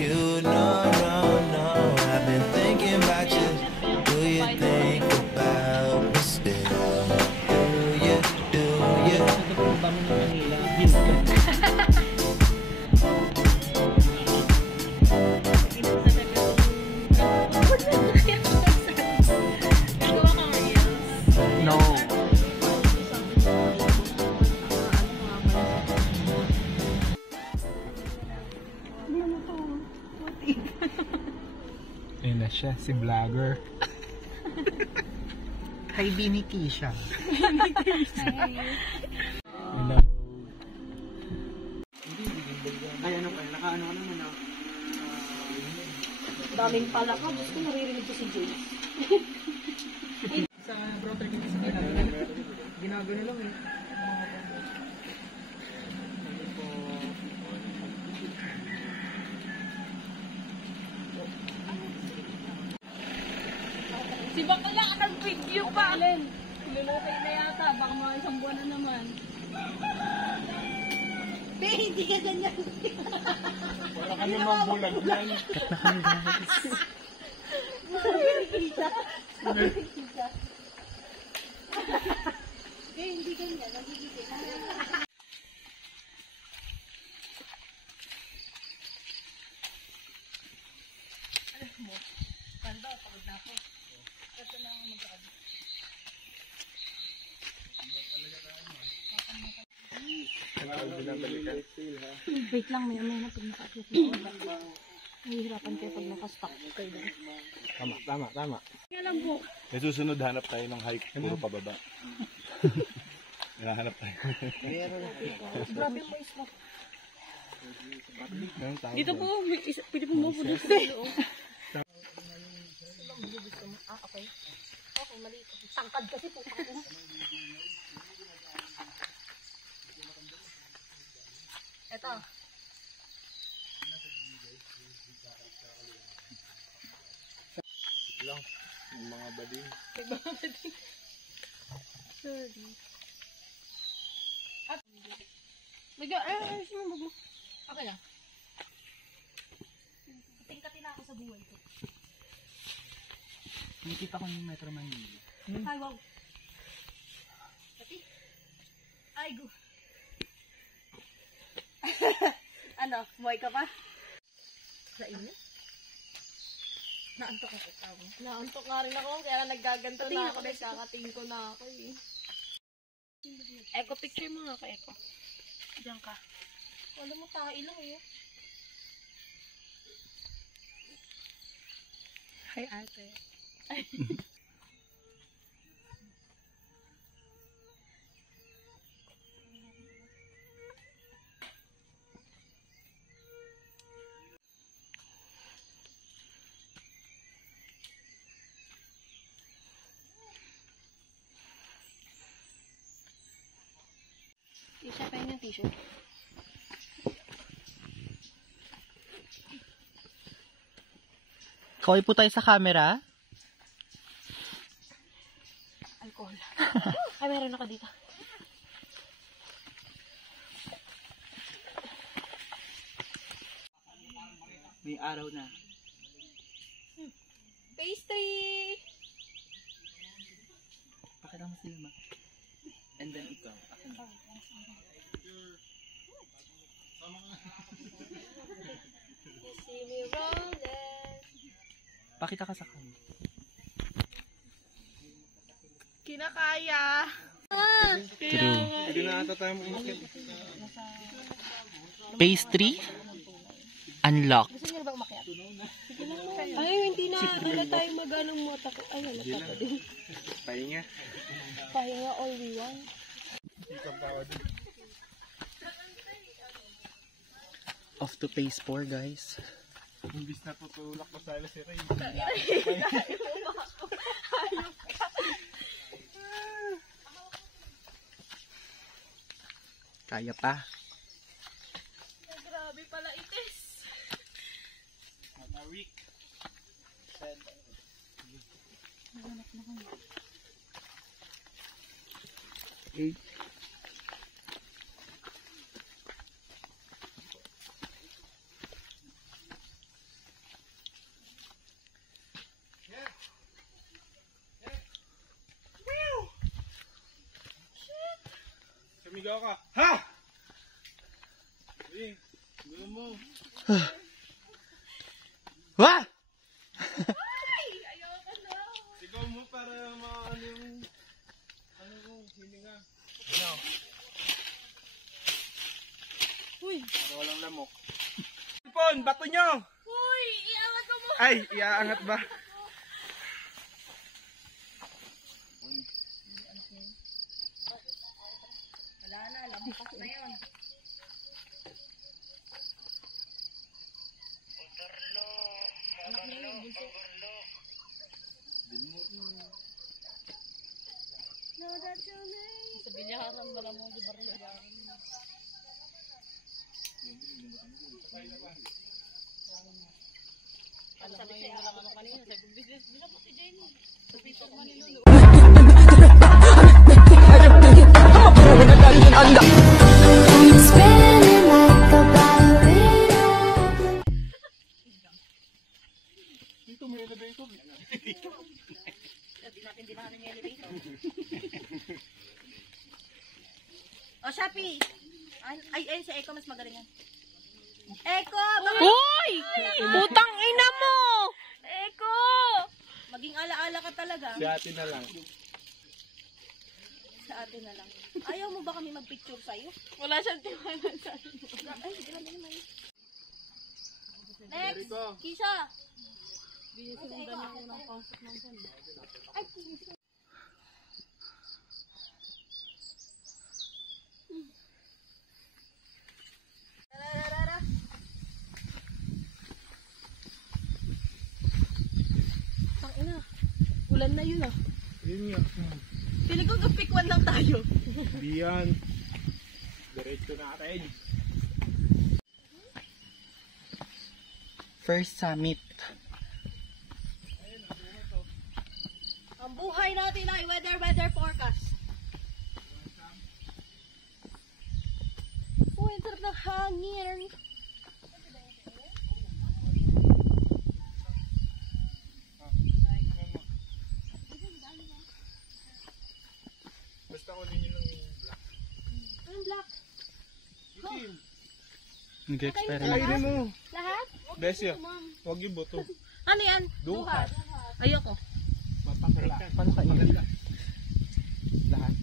you. No, no, no. I've been thinking about you. Do you think about me still? Do you, do you? No. Ayun na siya, si vlogger. Hi, Bini Kisha. Hello. Ay, ano pa? Nakaano ka naman ah. Daming pala ka. Gusto ko naririnig ko si Jace. Sa brother dito sa ginagano lang eh. Si Bakla, nag-video pa! Alin? Lulukay na yata. Baka mga isang buwan na naman. Hindi ka ganyan. Wala kami mga bulag yan. Kat na kami guys. Hindi ganyan. Nagigigit. Alam mo, kanda, pagod na ako. Ito na ako mag-aad. Wait lang, may na pag naka-upload na. Nahihirapan kayo pag naka-stop kayo doon. Tama. Alam po. May susunod, hanap tayo ng hike, puro pababa. Hinahanap tayo. Grabe mo isla. Dito po, pwede po mo po dito. Okay. Okay, mali. Tangkad kasi po. Eto. Lang, yung mga bading. Sorry. At, ayos mo bago. Okay lang. Tingkatin ako sa buhay ko. Nakikita ko yung Metro Manila. Ay, wow. Pati? Ay, go. Ano, muhay ka pa? Sa inyo? Naantok ako ikaw. Naantok nga rin ako, kaya naggaganto na ako. Nagkakatingin ko na ako eh. Eko, picture mo nga ka, Eko. Diyan ka. Wala mo, tayo lang eh. Hi, ate. Tisha pa yun yung tissue. Kaway po tayo sa camera. Alcohol. Ay, meron ako dito. May araw na. Pastry! Pakita mo sila ma. And then ikaw. You see me rolling. Pakita ka sa kanya. Kinakaya. True. Hindi na ata tayo umakit. Pastry? Unlock. Gusto niyo ba umakyat? Ay, hindi na. Wala tayo maganong mata ko. Ay, wala pa din. Pahinga. Pahinga all we want. Off to phase 4 guys. Imbis na tutulak pa sa si Ray. Kaya pa. Grabe pala itis. Week. Okay. Sumigaw ka. Ha! Sige, gulo mo. Wah! Sigaw mo para maano yung hininga. Uy! Para walang lamok. Ipon, bato nyo! Uy! Iangat ko mo! Ay, iaangat ba? Wala na, lampas na yun. Anak niya yun, bunso. Sa bilyaran ba lang mo si Barlo? Sabi sa'yo, wala ka kanina. Sabi ko, business nila po si Jenny. Sa tito ko manilulo. Spinning like a ballerina. Dito may elevator. Sabi natin din natin yung elevator. O, Shopee! Ay, si Eko mas magaling yan. Eko! Uy! Putang ina mo! Eko! Maging ala-ala ka talaga. Si ate na lang. Sa atin na lang. Ayaw mo ba kami magpicture sa'yo? Wala siyang tiwala sa akin. Ay, sige lang naman. Next! Jericho. Kisha! Binisundan niya ko ng pasok ng son. Ay, Kisha! Tararara. Tangina. Ulan na yun ah. Yun nga. Piling ko pick one lang tayo. Hindi yan. Diretso natin. First summit. Ang buhay natin ay weather forecast. Uy, ang sarap ng hangin. Basta ko din yun ng black. Anong black? Itim. Nag-experiment. Kainin mo. Lahat? Besya. Huwag yung buto. Ano yan? Duhat. Ayoko. Mapakla. Paano kainin? Lahat.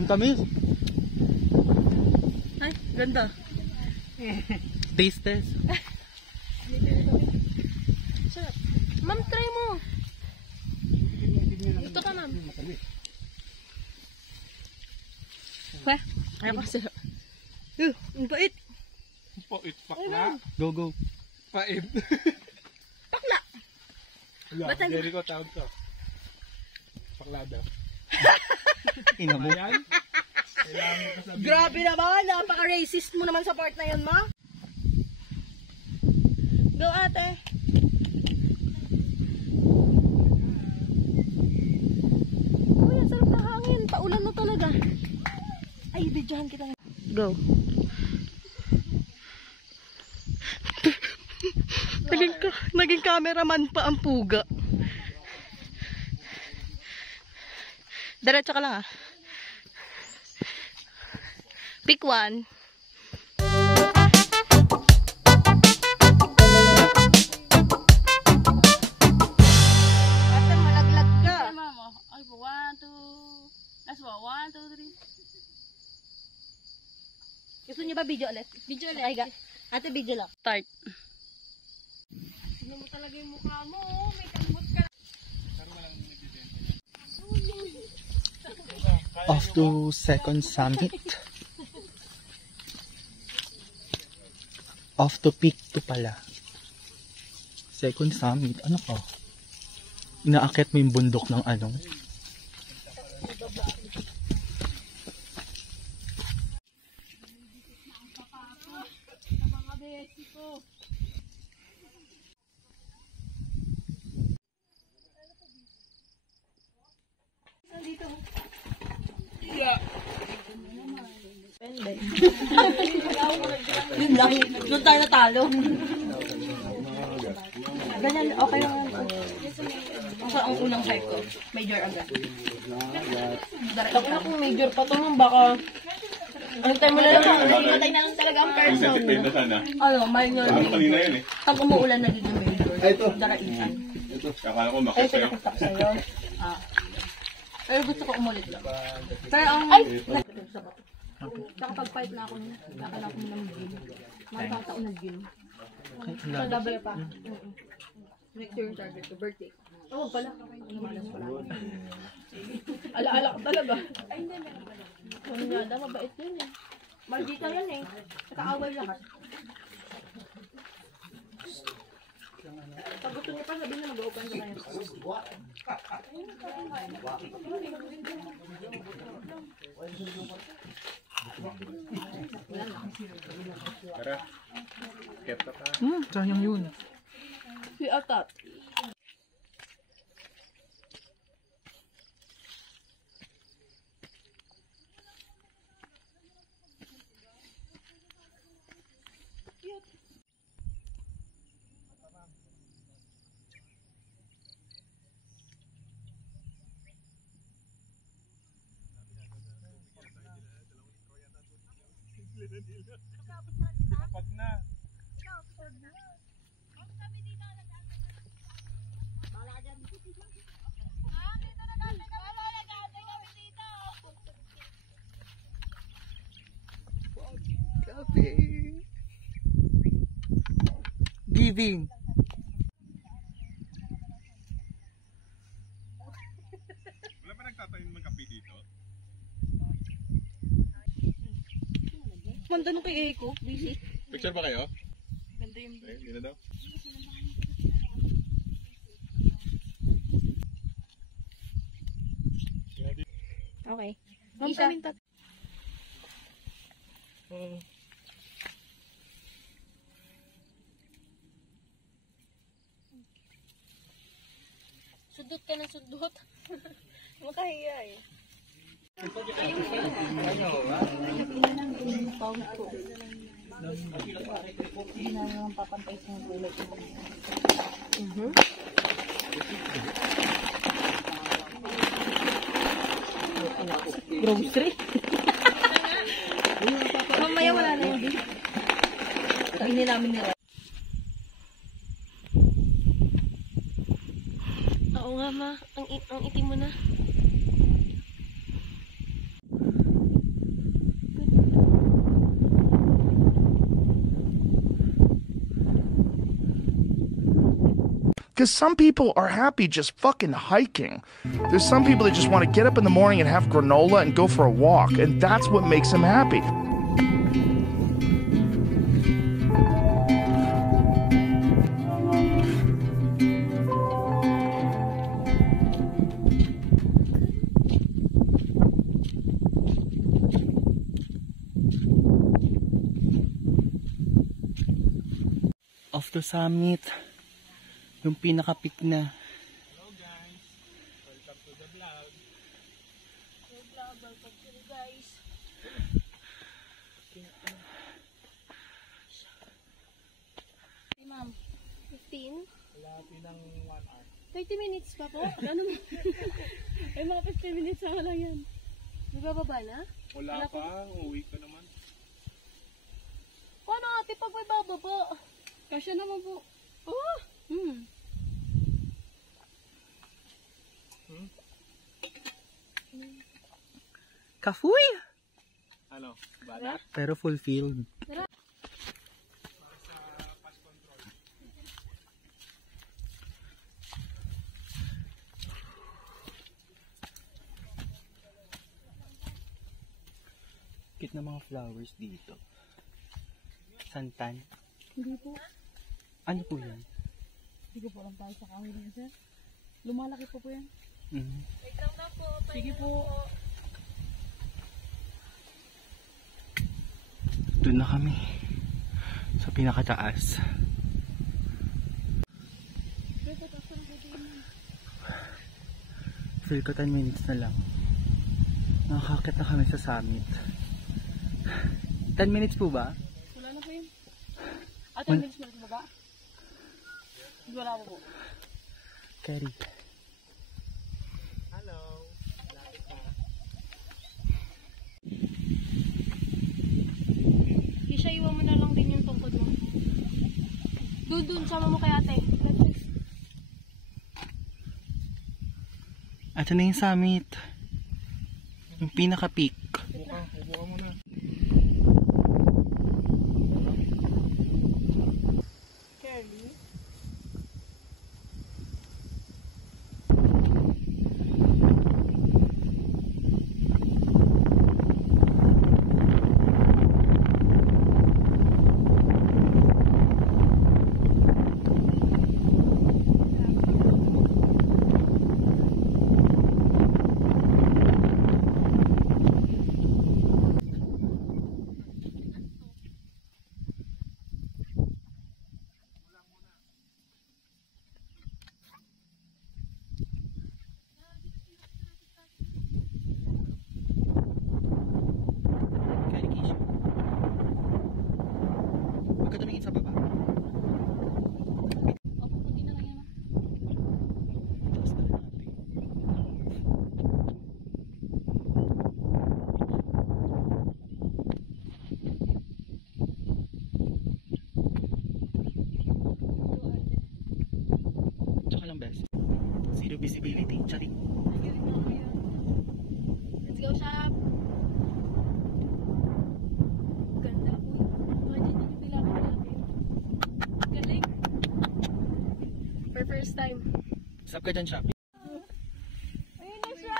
Ang tamis. Ay, ganda. Taste test. Sarap. Ma'am, try mo. Gusto ka, ma'am? Weh, ayaw kasi. Ang bait. Pait pakla. Go, go. Pait. Pakla. Wala, Ba't ang- Jericho tawag to. Pakla daw. Ina mo. Ayan. Kailangan mo kasabihin. Grabe naman. Napaka-racist mo naman sa part na yun, ma. Go, ate. Uy, ang sarap ng hangin. Paulan na talaga. Ay, bidyahan kita. Go. Naging cameraman pa ang puga. Diretso ka lang ah. Pick one. Ate, malaglag ka. Ay, mama. Ay, 1, 2. That's what, 1, 2, 3. Gusto niyo ba video ulit? Video ulit. Ay, ate, video lang. Start. Tignan mo talaga yung mukha mo. May kalbot ka. Off to second summit. Off to peak to pala. Second summit. Ano ka? Inaakit mo yung bundok ng ano? Yun lang. Doon tayo natalo. Ganyan, okay lang. Kasi ang unang hike ko, major agad. Ako na kung major pa to nung baka... Ano tayo mo na lang, matay na lang talaga ang person. Ano, minor major. Pag umuulan na dito major, daraitan. Ay, pinakita ko sa'yo. Pero gusto ko umulit lang. Pero ang... Ay! Saka pag-fight na ako niya, nakala ko ng gym. Makakataon ng gym. So, double pa. Next year yung target ko, birthday. Oo pala. Malas pala. Ala-ala ko talaga. Ay, hindi. Kung nada, mabait yun eh. Maldita yan eh. Nakaaway lahat. Pag gusto niya pa, sabihin na mag-open ka na yun. Tara. Get ka pa. Sayang yun. Si Atat. Pag na. Grabe. Giving. Wala pa nagtatayin ng kape dito? Manda nung kay Eiko, busy. Picture ba kayo? Ganda yung... Ay, hindi na daw. Okay. Ma'am, kaming tat... Sudot ka ng sudot. Makahiya eh. Grocery. Mamaya wala na yung bill. Kainin namin nila. Oo nga ma, ang itim mo na. Because some people are happy just fucking hiking. There's some people that just want to get up in the morning and have granola and go for a walk, and that's what makes them happy. Off the summit. Yung pinaka-peak na. Hello guys. Welcome to the vlog. Welcome to the guys. Hey ma'am, 15? Wala pinang 1 hour. 30 minutes pa po? Ano? Ay mga 15 minutes na lang yan. Nagbababa na? Wala pa. Uuwi ka naman. Paano ate pag may bababa? Kasya naman po. Oh! Kafuy! Ano? Banat? Pero fulfilled. Cute na mga flowers dito. Santan. Hindi po. Ano po yan? Hindi ko po lang tayo sa kawin niya sir. Lumalaki po yan. Mm. Sige po. Doon na kami. Sa pinakataas. Feel ko 10 minutes na lang. Nakakakit na kami sa summit. 10 minutes po ba? Wala na po yun. 10 minutes na ba? Wala po po. Carry. Dun, sama mo kay ate. Ito na yung summit. Yung pinaka-peak. Ubuka mo na. Huwag ka tumingin sa baba. Taas na rin natin. Tsaka lang best. Zero visibility. Charing. Let's go, shop! Ganda. Imagine yung bilangan natin. Galing. For first time. Stop ka dyan, Shop. Ayun na siya!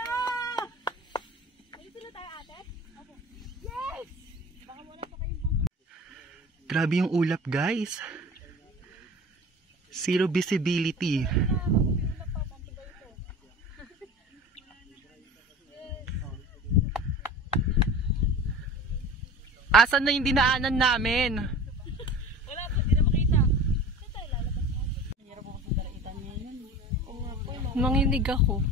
Dito na tayo, ate? Opo. Yes! Baka wala pa kayong pang... Grabe yung ulap, guys. Zero visibility. Asan na yung dinaanan namin? Wala pa, di na makita. Saan tayo lalabas? Hirap ako sa daraitan niya yun. Oo nga po. Nanginig ako.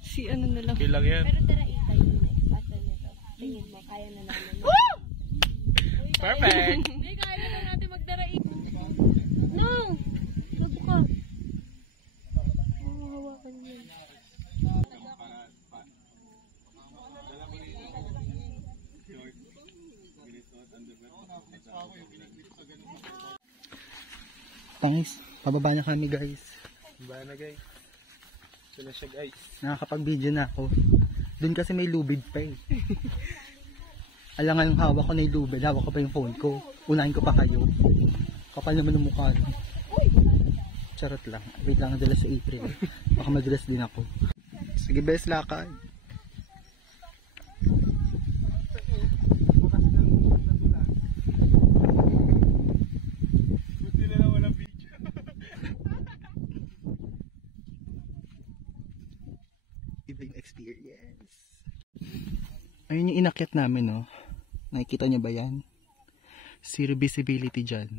Si ano na lang. Okay lang yan. Pero daraitan yun eh. Basta nyo to. Tingin mo, kaya na namin. Perfect! Hindi, kaya na natin magdaraitan. No! Labo ka. Hawakan yun. Tangis, pababa na kami, guys. Ba na guys. Ito na siya guys. Nakakapag-video na ako. Doon kasi may lubid pa eh. Alangan yung hawak ko na yung lubid. Hawak ko pa yung phone ko. Unahin ko pa kayo. Kapal naman ng mukha. No? Charot lang. Wait lang, nadalas sa April. Baka madalas din ako. Sige, best lakad. Buti na lang walang video. Iba yung experience. Ayun yung inakyat namin, no? Nakikita nyo ba yan? Zero visibility dyan.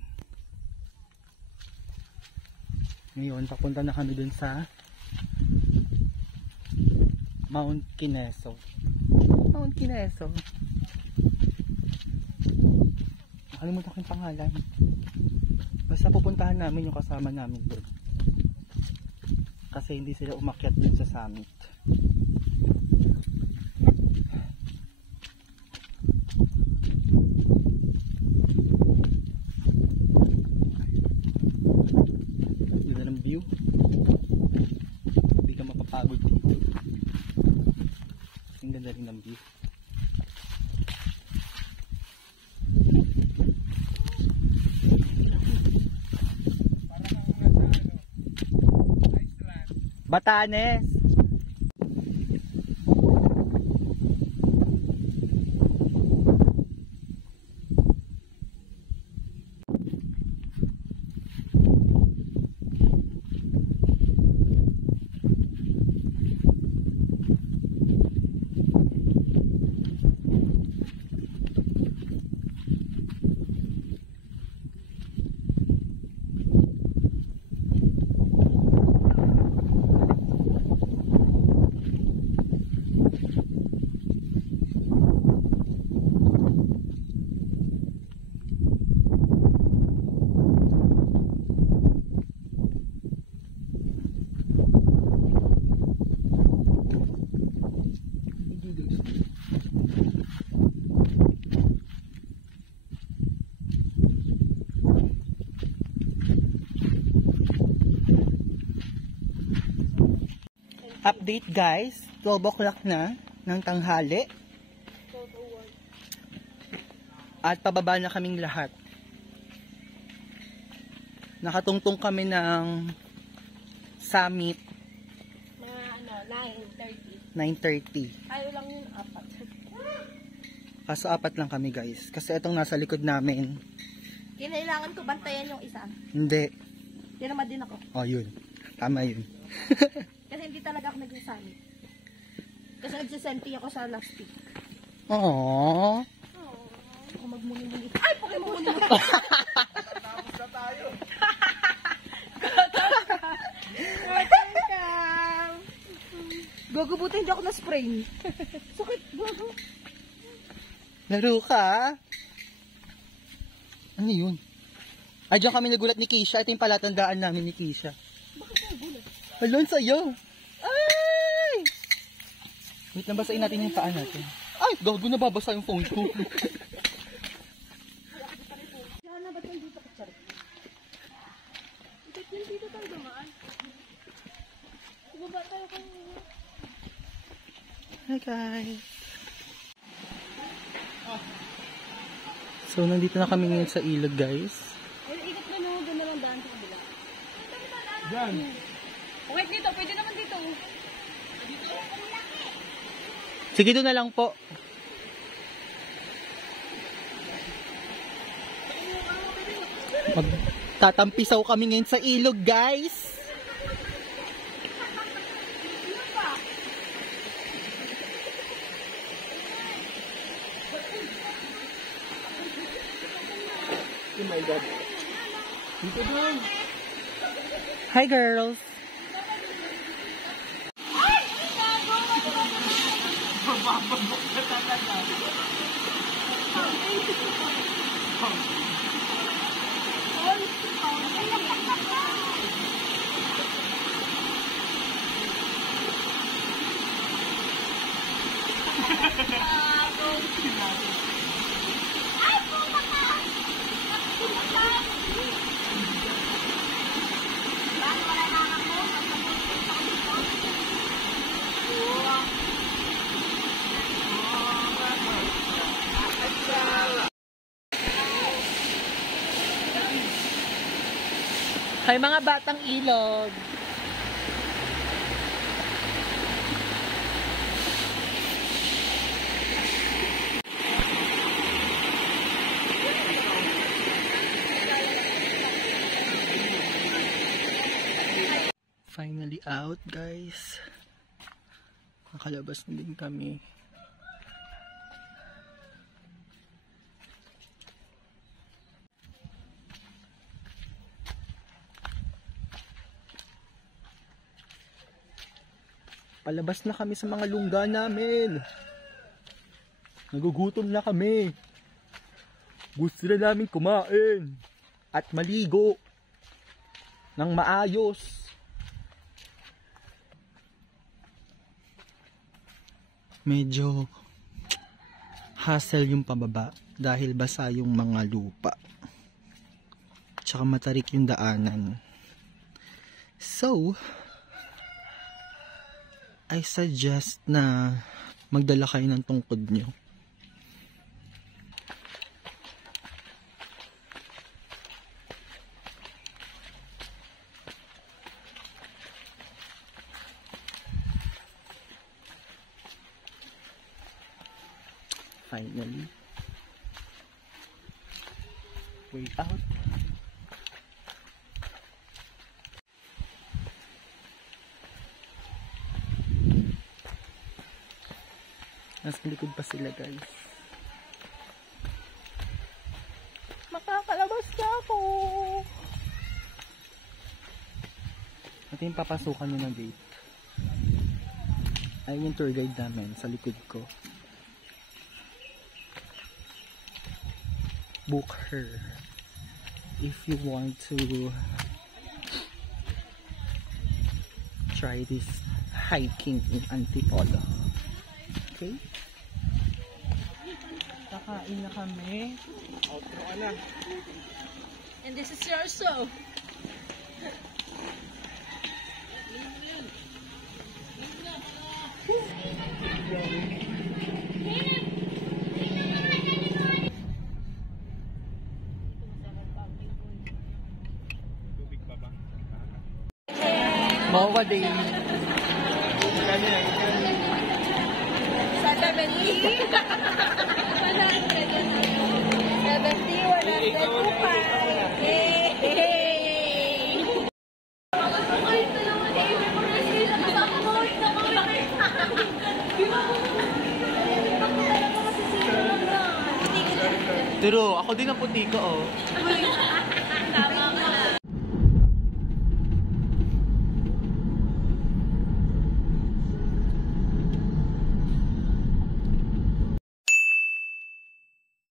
Ngayon, papunta na kami dun sa Mount Kineso. Mount Kineso. Nakalimutan ko yung pangalan. Basta pupuntahan namin yung kasama namin dun. Kasi hindi sila umakyat dun sa summit. Ganda ng view. Hindi ka mapapagod dito. Ang ganda rin ng view. Batanes. update guys. 12 o'clock na ng tanghali. At pababa na kaming lahat. Nakatungtong kami ng summit. Mga 9:30. 9:30. Ayaw lang yung 4. Kaso 4 lang kami guys. Kasi itong nasa likod namin. Kinailangan ko bantayan yung isa. Hindi. Tinamad din ako. Oh yun. Tama yun. Kasi hindi talaga ako nagsasamit. Kasi nagsasenti ako sa last week. Aww. Ako magmuni-muni. Ay! Pukay mo muni-muni! Tapos na tayo. Gogo, buti hindi ako na-sprain. Sakit, gogo. Laro ka? Ano yun? Ay, diyan kami nagulat ni Keisha. Ito yung palatandaan namin ni Keisha. Bakit nagulat? Halon sa'yo. Ay! Wait lang, basahin natin yung paa natin. Ay, gago na babasa yung phone ko. Sana ba't nandito ka, Char? Ba't nandito tayo dumaan? Bumaba tayo kanina. Hi guys. So, nandito na kami ngayon sa ilog guys. Ay, ikot na no, doon na lang daan sa kabila. Diyan. Wait, dito, pwede naman dito. Sige, doon na lang po. Magtatampisaw kami ngayon sa ilog guys. Oh my God. Dito doon. Hi girls. Hi mga batang ilog. Finally out guys. Nakalabas na din kami. Palabas na kami sa mga lungga namin. Nagugutom na kami. Gusto na namin kumain at maligo ng maayos. Medyo hassle yung pababa dahil basa yung mga lupa. Tsaka matarik yung daanan. So, I suggest na magdala kayo ng tungkod nyo. Finally. Way out. Nasa likod pa sila guys. Makakalabas na ako. Ito yung papasukan nyo ng gate. Ayun yung tour guide namin sa likod ko. Book her if you want to try this hiking in Antipolo. Okay? Kakain na kami. Outro ka na. And this is your show. Tubig pa ba? Bawa din. Sa 70. 70, 125. Yay! Pero ako din ang puti ko, oh. Uy,